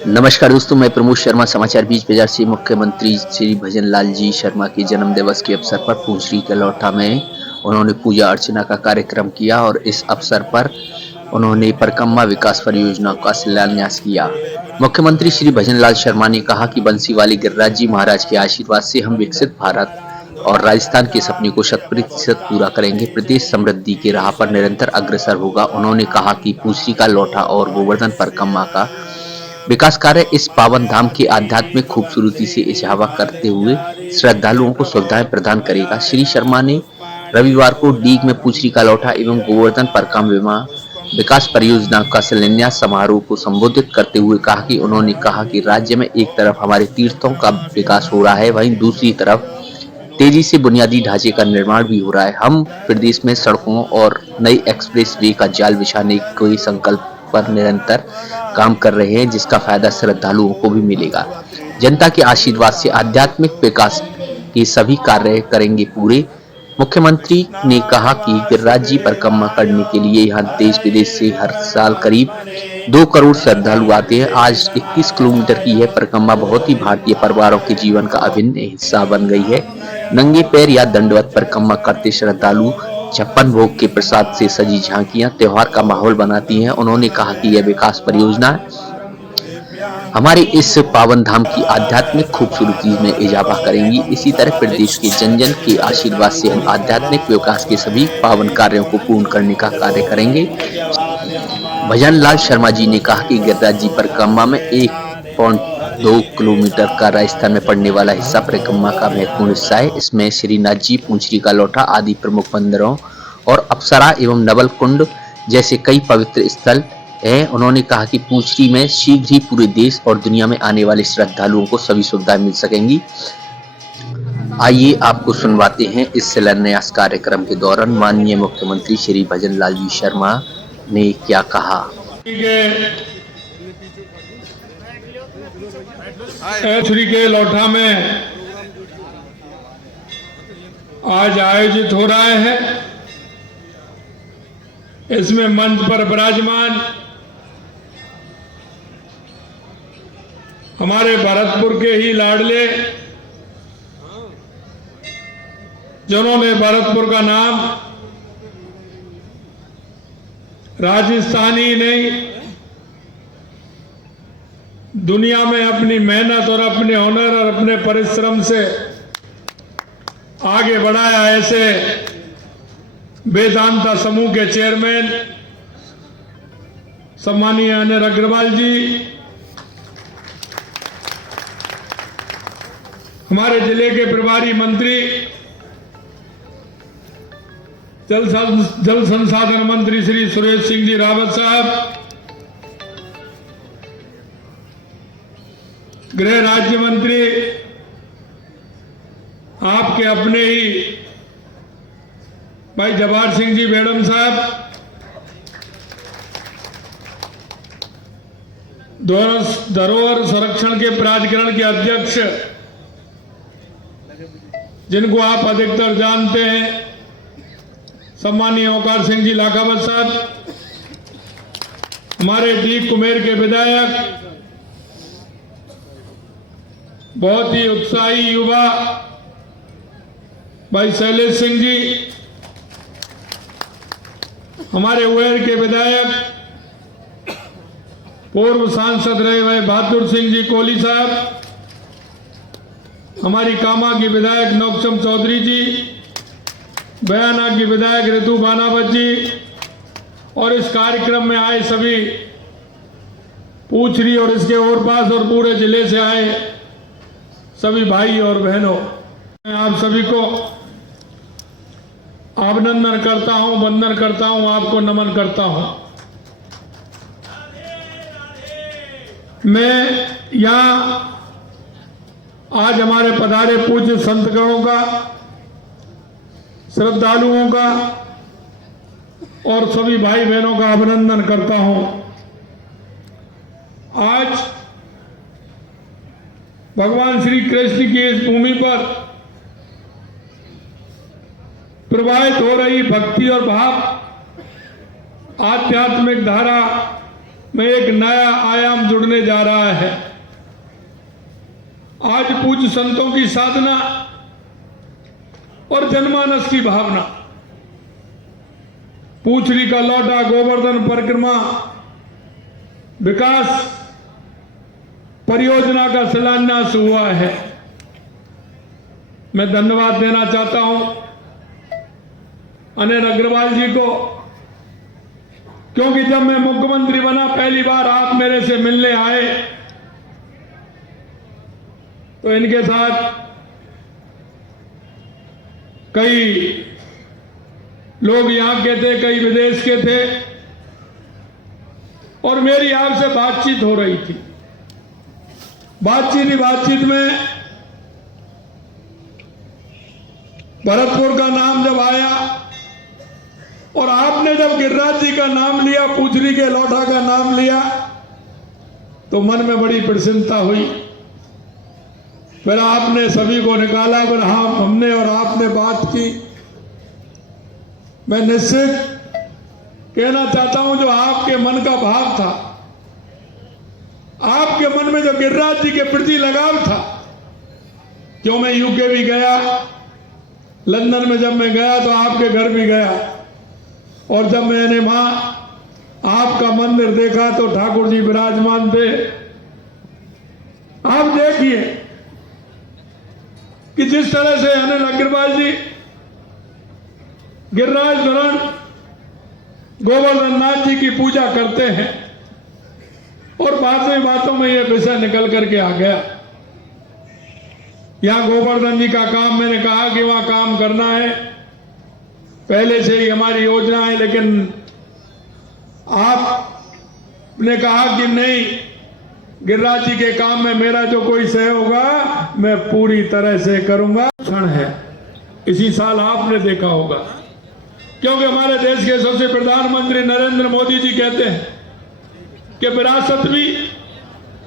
नमस्कार दोस्तों, मैं प्रमोद शर्मा समाचार बीच बाजार से। मुख्यमंत्री श्री भजनलाल जी शर्मा के जन्म दिवस के अवसर पर पूंछरी के लौठा में उन्होंने पूजा अर्चना का कार्यक्रम किया और इस अवसर पर उन्होंने परिक्रमा विकास परियोजना का शिलान्यास किया। मुख्यमंत्री श्री भजनलाल शर्मा ने कहा कि बंसीवाली गिरिराज जी महाराज के आशीर्वाद से हम विकसित भारत और राजस्थान के सपने को 100% पूरा करेंगे। प्रदेश समृद्धि की राह पर निरंतर अग्रसर होगा। उन्होंने कहा कि पूंछरी का लौठा और गोवर्धन परिक्रमा का विकास कार्य इस पावन धाम की आध्यात्मिक खूबसूरती से इजाफा करते हुए श्रद्धालुओं को सुविधाएं प्रदान करेगा। श्री शर्मा ने रविवार को डीग में पूंछरी का लौठा एवं गोवर्धन परिक्रमा विकास परियोजना का शिलान्यास समारोह को संबोधित करते हुए कहा कि उन्होंने कहा कि राज्य में एक तरफ हमारे तीर्थों का विकास हो रहा है, वहीं दूसरी तरफ तेजी से बुनियादी ढांचे का निर्माण भी हो रहा है। हम प्रदेश में सड़कों और नई एक्सप्रेस वे का जाल बिछाने के संकल्प पर निरंतर काम कर रहे हैं, जिसका फायदा श्रद्धालुओं को भी मिलेगा। जनता के आशीर्वाद से आध्यात्मिक विकास के सभी कार्य करेंगे पूरे। मुख्यमंत्री ने कहा कि गिरिराज जी परिक्रमा करने के लिए यहाँ देश विदेश से हर साल करीब 2 करोड़ श्रद्धालु आते हैं। आज 21 किलोमीटर की यह परिक्रमा बहुत ही भारतीय परिवारों के जीवन का अभिन्न हिस्सा बन गई है। नंगे पैर या दंडवत परिक्रमा करते श्रद्धालु 56 भोग के प्रसाद से सजी झांकियां त्योहार का माहौल बनाती हैं। उन्होंने कहा कि यह विकास परियोजना हमारे इस पावन धाम की आध्यात्मिक खूबसूरती में इजाफा करेंगी। इसी तरह प्रदेश के जन जन के आशीर्वाद से हम आध्यात्मिक विकास के सभी पावन कार्यों को पूर्ण करने का कार्य करेंगे। भजनलाल शर्मा जी ने कहा कि गिरिराज जी परिक्रमा में 1.2 किलोमीटर का राजस्थान में पड़ने वाला हिस्सा परिक्रमा का महत्वपूर्ण हिस्सा है। इसमें श्रीनाथ जी, पूंछरी का लौठा आदि प्रमुख मंदिरों और अप्सरा एवं नवल कुंड जैसे कई पवित्र स्थल है। उन्होंने कहा कि पूंछरी में शीघ्र ही पूरे देश और दुनिया में आने वाले श्रद्धालुओं को सभी सुविधाएं मिल सकेंगी। आइए आपको सुनवाते हैं इस शिलान्यास कार्यक्रम के दौरान माननीय मुख्यमंत्री श्री भजनलाल जी शर्मा ने क्या कहा। पूंछरी के लौठा में आज आयोजित हो रहा है। इसमें मंच पर विराजमान हमारे भरतपुर के ही लाडले, जिन्होंने भरतपुर का नाम राजस्थानी नहीं दुनिया में अपनी मेहनत और अपने हुनर और अपने परिश्रम से आगे बढ़ाया, ऐसे वेदांता समूह के चेयरमैन सम्मानीय अनिल अग्रवाल जी, हमारे जिले के प्रभारी मंत्री जल संसाधन मंत्री श्री सुरेश सिंह जी रावत साहब, गृह राज्य मंत्री आपके अपने ही भाई जवाहर सिंह जी मैडम साहब, धरोहर संरक्षण के प्राधिकरण के अध्यक्ष जिनको आप अधिकतर जानते हैं, सम्मानीय ओंकार सिंह जी लाखावत साहब, हमारे डी कुमेर के विधायक, बहुत ही उत्साही युवा भाई शैलेश सिंह जी, हमारे उहेर के विधायक पूर्व सांसद रहे भाई बहादुर सिंह जी कोहली साहब, हमारी कामा की विधायक नौक्षम चौधरी जी, बयाना की विधायक ऋतु बानावत जी, और इस कार्यक्रम में आए सभी पूंछरी और इसके और पास और पूरे जिले से आए सभी भाई और बहनों, मैं आप सभी को अभिनंदन करता हूं, वंदन करता हूं, आपको नमन करता हूं। मैं यहां आज हमारे पधारे पूज्य संतगणों का, श्रद्धालुओं का और सभी भाई बहनों का अभिनंदन करता हूं। आज भगवान श्री कृष्ण की इस भूमि पर प्रवाहित हो रही भक्ति और भाव आध्यात्मिक धारा में एक नया आयाम जुड़ने जा रहा है। आज पूज्य संतों की साधना और जनमानस की भावना, पूछरी का लौटा गोवर्धन परिक्रमा विकास परियोजना का शिलान्यास हुआ है। मैं धन्यवाद देना चाहता हूं अनिल अग्रवाल जी को, क्योंकि जब मैं मुख्यमंत्री बना पहली बार आप मेरे से मिलने आए तो इनके साथ कई लोग यहां के थे, कई विदेश के थे और मेरी आपसे बातचीत हो रही थी। बातचीत में भरतपुर का नाम जब आया और आपने जब गिरिराज जी का नाम लिया, पूछरी के लौटा का नाम लिया, तो मन में बड़ी प्रसन्नता हुई। फिर आपने सभी को निकाला, फिर हमने और आपने बात की। मैं निश्चित कहना चाहता हूं जो आपके मन का भाव था, आपके मन में जो गिरिराज जी के प्रति लगाव था, क्यों मैं यूके भी गया, लंदन में जब मैं गया तो आपके घर भी गया और जब मैंने वहां आपका मंदिर देखा तो ठाकुर जी विराजमान थे। आप देखिए कि जिस तरह से अनिल अग्रवाल जी गिरिराज धरण गोवर्धन नाथ जी की पूजा करते हैं और बातों में यह विषय निकल करके आ गया। यहां गोवर्धन जी का काम, मैंने कहा कि वहां काम करना है, पहले से ही हमारी योजना है, लेकिन आपने कहा कि नहीं, गिरिराज जी के काम में मेरा जो कोई सहयोग होगा मैं पूरी तरह से करूंगा। क्षण है, इसी साल आपने देखा होगा, क्योंकि हमारे देश के सबसे प्रधानमंत्री नरेंद्र मोदी जी कहते हैं कि विरासत भी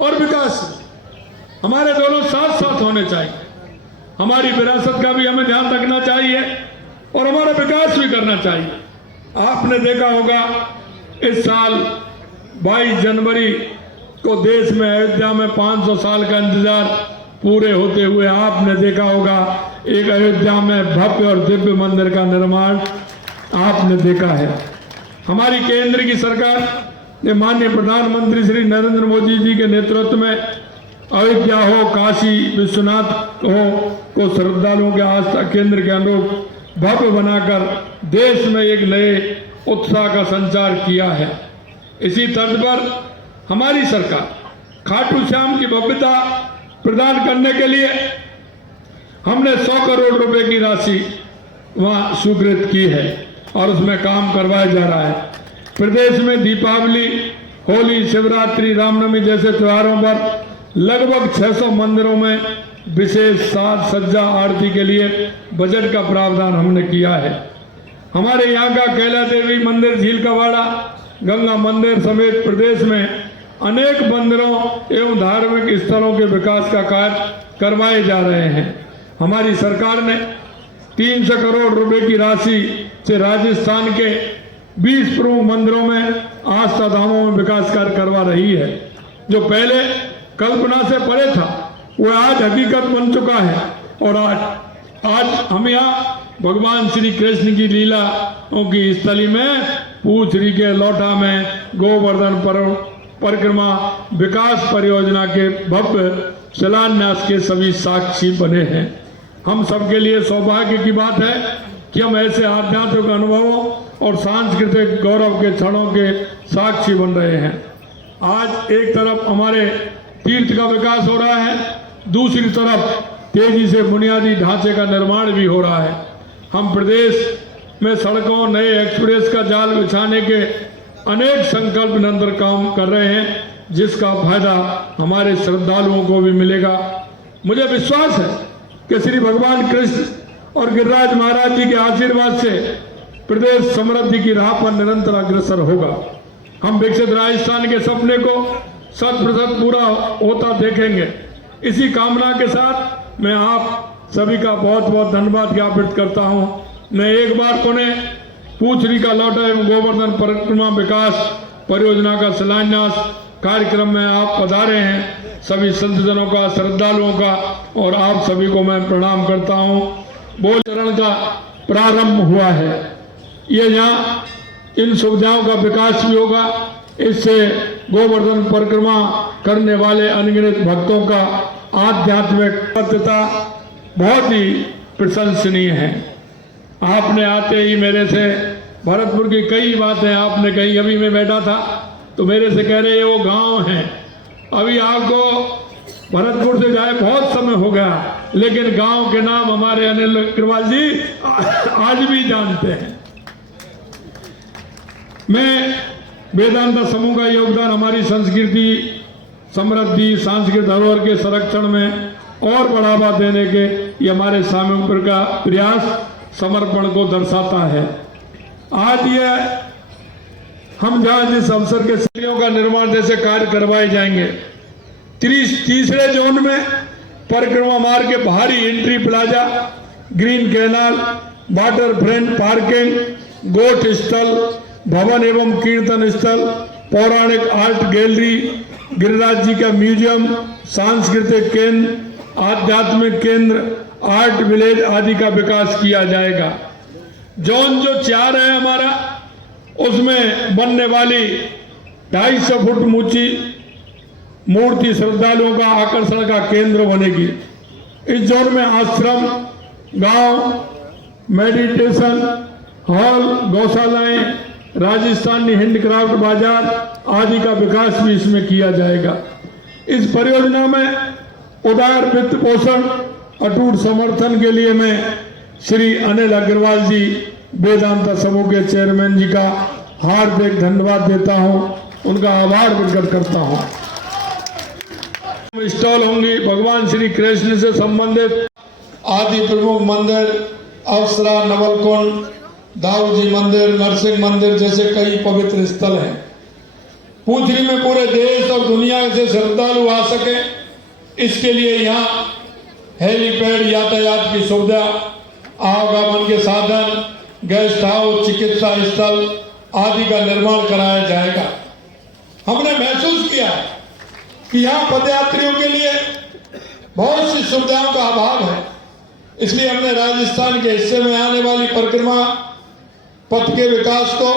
और विकास भी हमारे दोनों साथ साथ होने चाहिए। हमारी विरासत का भी हमें ध्यान रखना चाहिए और हमारा विकास भी करना चाहिए। आपने देखा होगा इस साल 22 जनवरी को देश में अयोध्या में 500 साल का इंतजार पूरे होते हुए आपने देखा होगा एक अयोध्या में भव्य और दिव्य मंदिर का निर्माण आपने देखा है। हमारी केंद्र की सरकार ने माननीय प्रधानमंत्री श्री नरेंद्र मोदी जी के नेतृत्व में अयोध्या हो, काशी विश्वनाथ हो को श्रद्धालुओं के आस्था केंद्र के अनुरूप भव्य बनाकर देश में एक नए उत्साह का संचार किया है। इसी तर्ज पर हमारी सरकार खाटू श्याम की भव्यता प्रदान करने के लिए हमने 100 करोड़ रुपए की राशि वहां स्वीकृत की है और उसमें काम करवाया जा रहा है। प्रदेश में दीपावली, होली, शिवरात्रि, रामनवमी जैसे त्योहारों पर लगभग 600 मंदिरों में विशेष साज सज्जा आरती के लिए बजट का प्रावधान हमने किया है। हमारे यहाँ का कैला देवी मंदिर, झील का वाड़ा, गंगा मंदिर समेत प्रदेश में अनेक मंदिरों एवं धार्मिक स्थलों के विकास का कार्य करवाए जा रहे हैं। हमारी सरकार ने 300 करोड़ रुपए की राशि से राजस्थान के 20 प्रमुख मंदिरों में आस्था धामों में विकास कार्य करवा रही है। जो पहले कल्पना से परे था वो आज हकीकत बन चुका है और आज हम यहाँ भगवान श्री कृष्ण की लीलाओं की स्थली में पूछरी के लौटा में गोवर्धन परिक्रमा विकास परियोजना के भव्य शिलान्यास के सभी साक्षी बने हैं। हम सबके लिए सौभाग्य की बात है कि हम ऐसे आध्यात्मिक अनुभवों और सांस्कृतिक गौरव के क्षणों के साक्षी बन रहे हैं। आज एक तरफ हमारे तीर्थ का विकास हो रहा है, दूसरी तरफ तेजी से बुनियादी ढांचे का निर्माण भी हो रहा है। हम प्रदेश में सड़कों, नए एक्सप्रेस का जाल बिछाने के अनेक संकल्प निरंतर काम कर रहे हैं, जिसका फायदा हमारे श्रद्धालुओं को भी मिलेगा। मुझे विश्वास है कि श्री भगवान कृष्ण और गिरिराज महाराज जी के आशीर्वाद से प्रदेश समृद्धि की राह पर निरंतर अग्रसर होगा। हम विकसित राजस्थान के सपने को 100% पूरा होता देखेंगे। इसी कामना के साथ मैं आप सभी का बहुत बहुत धन्यवाद ज्ञापित करता हूं। मैं एक बार पुनः पूछरी का लौटा एवं गोवर्धन परिक्रमा विकास परियोजना का शिलान्यास कार्यक्रम में आप पधारे हैं। सभी संतजनों का, श्रद्धालुओं का और आप सभी को मैं प्रणाम करता हूं। बोल चरण का प्रारंभ हुआ है। ये यहाँ इन सुविधाओं का विकास भी होगा। इससे गोवर्धन परिक्रमा करने वाले अनगिनत भक्तों का आध्यात्मिक पवित्रता बहुत ही प्रशंसनीय है। आपने आते ही मेरे से भरतपुर की कई बातें आपने कही। अभी मैं बैठा था तो मेरे से कह रहे ये वो गांव है। अभी आपको भरतपुर से जाए बहुत समय हो गया, लेकिन गांव के नाम हमारे अनिल अग्रवाल जी आज भी जानते हैं। मैं वेदांता समूह का योगदान हमारी संस्कृति समृद्धि सांस्कृतिक धरोहर के संरक्षण में और बढ़ावा देने के ये हमारे सामूहिक का प्रयास समर्पण को दर्शाता है। आज ये हम जहां जिस अवसर के सीढ़ियों का निर्माण जैसे कार्य करवाए जाएंगे, तीसरे जोन में परिक्रमा मार्ग के बाहरी entry plaza, green canal, water front parking, गोट स्थल, भवन एवं कीर्तन स्थल, पौराणिक आर्ट गैलरी, गिरिराज जी का म्यूजियम, सांस्कृतिक केंद्र, आध्यात्मिक केंद्र, आर्ट विलेज आदि का विकास किया जाएगा। जोन जो 4 है हमारा, उसमें बनने वाली 250 फुट ऊंची मूर्ति श्रद्धालुओं का आकर्षण का केंद्र बनेगी। इस जोन में आश्रम, गांव, मेडिटेशन हॉल, गौशालाएं, राजस्थानी हैंडक्राफ्ट बाजार आदि का विकास भी इसमें किया जाएगा। इस परियोजना में उदार वित्त पोषण अटूट समर्थन के लिए मैं श्री अनिल अग्रवाल जी वेदांता समूह के चेयरमैन जी का हार्दिक धन्यवाद देता हूं, उनका आभार प्रकट करता हूं। स्टॉल होंगी भगवान श्री कृष्ण से संबंधित आदि प्रमुख मंदिर, अवसरा, नवलकुंड, दाऊ जी मंदिर, नरसिंह मंदिर जैसे कई पवित्र स्थल हैं। पूंछरी में पूरे देश और दुनिया से श्रद्धालु आ सके, इसके लिए यहाँ हेलीपैड, यातायात की सुविधा, आवागमन के साधन, गेस्ट हाउस, चिकित्सा स्थल आदि का निर्माण कराया जाएगा। हमने महसूस किया कि यहाँ पदयात्रियों के लिए बहुत सी सुविधाओं का अभाव है, इसलिए हमने राजस्थान के हिस्से में आने वाली परिक्रमा पथ के विकास को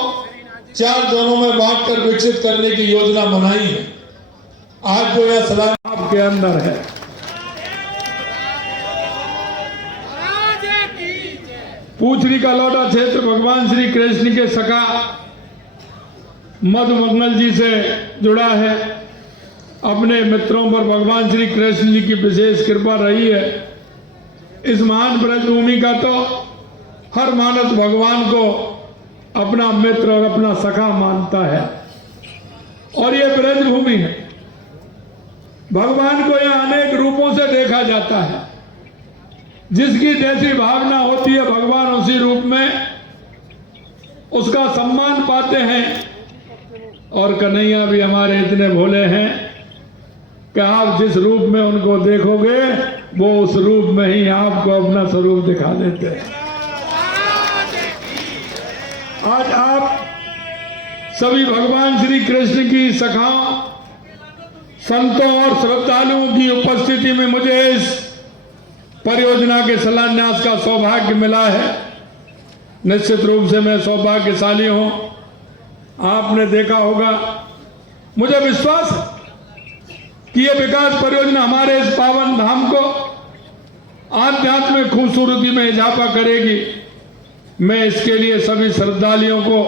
4 जोनों में बांटकर विकसित करने की योजना बनाई है। आज जो यह सलाह आपके अंदर है, पूंछरी का लौटा क्षेत्र भगवान श्री कृष्ण के सखा मधुमंगल जी से जुड़ा है। अपने मित्रों पर भगवान श्री कृष्ण जी की विशेष कृपा रही है। इस महान ब्रजभूमि का तो हर मानव भगवान को अपना मित्र और अपना सखा मानता है, और ये ब्रजभूमि है। भगवान को यहाँ अनेक रूपों से देखा जाता है। जिसकी जैसी भावना होती है, भगवान उसी रूप में उसका सम्मान पाते हैं। और कन्हैया भी हमारे इतने भोले हैं कि आप जिस रूप में उनको देखोगे, वो उस रूप में ही आपको अपना स्वरूप दिखा देते हैं। आज आप सभी भगवान श्री कृष्ण की सखाओं, संतों और श्रद्धालुओं की उपस्थिति में मुझे इस परियोजना के शिलान्यास का सौभाग्य मिला है। निश्चित रूप से मैं सौभाग्यशाली हूं। आपने देखा होगा, मुझे विश्वास है कि यह विकास परियोजना हमारे इस पावन धाम को आध्यात्मिक खूबसूरती में इजाफा करेगी। मैं इसके लिए सभी श्रद्धालुओं को